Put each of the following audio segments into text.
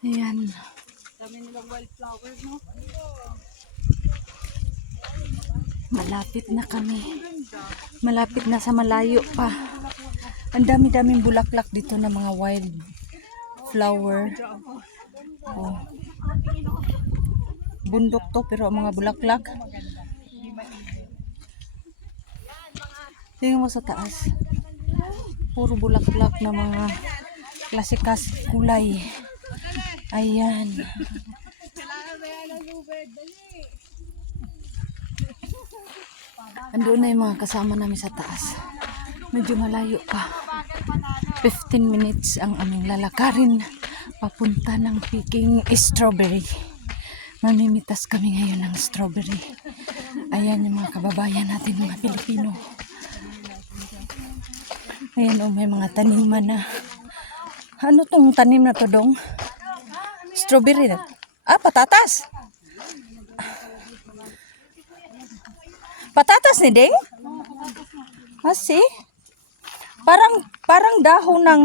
Ayan. Dami nilang wildflowers, no? Malapit na kami. Malapit na sa malayo pa. Ang dami-daming bulaklak dito na mga wild flower. Oh. Bundok to pero ang mga bulaklak. Tingnan mo sa taas. Puro bulaklak na mga klase-klase kulay. Ayan. Andun na yung mga kasama namin sa taas. Medyo malayo pa. 15 minutes ang aming lalakarin papunta ng Peking Strawberry. Mamimitas kami ngayon ng strawberry. Ayan yung mga kababayan natin, mga Pilipino. Ayan o, may mga taniman na. Ano tong tanim na to, Dong? Strawberry na. Patatas. Patatas ni Ding? See? Parang dahon ng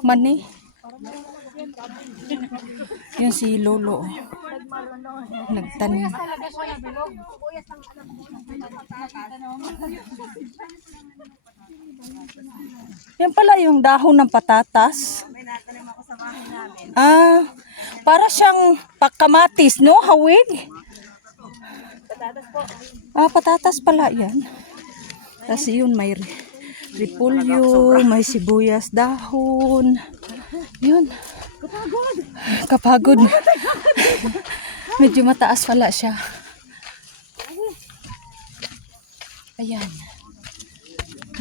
mani. Yan si Lolo. Nagtanim. Yan pala yung dahon ng patatas. Para siyang pakamatis, no? Hawig. Patatas pala yan. Tapos yun, may repolyo, may sibuyas dahon. Yun. Kapagod. Medyo mataas pala siya. Ayan.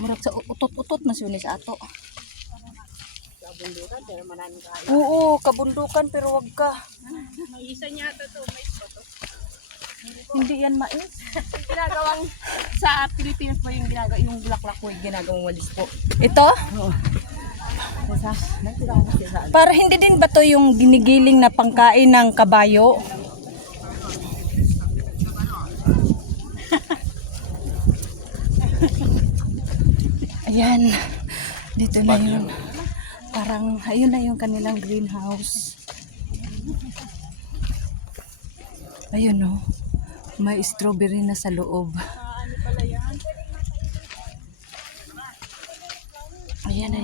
Murag sa utot-utot na siya sa ato. Kabundukan, pero maraming kaya. Oo, kabundukan pero wag ka. May isa niya to, mais pa to. Hindi yan mais. Ginagawang sa Pilipinas pa yung yung bulaklak ko, yung ginagawang walis po. Ito? Oo. Para hindi din ba to yung ginigiling na pangkain ng kabayo? Ayan. Dito na yun. Parang ayun na yung kanilang greenhouse. Ayun o. May strawberry na sa loob. Ano pala yan? Ayan na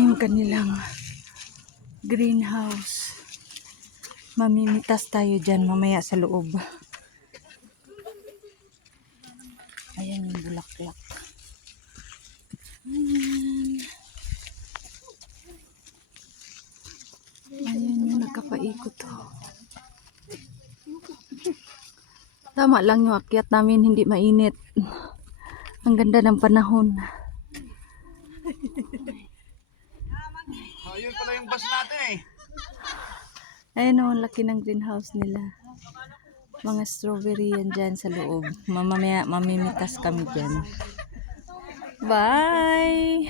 yung kanilang greenhouse. Mamimitas tayo dyan mamaya sa loob. Ayan yung bulaklak. Ayan yung nagkapaikot. Tama lang yung akyat namin, hindi mainit. Ang ganda ng panahon. Yun pala yung bus natin eh. Ayan o, laki ng greenhouse nila. Mga strawberry yan dyan sa loob. Mamimitas kami dyan. Bye!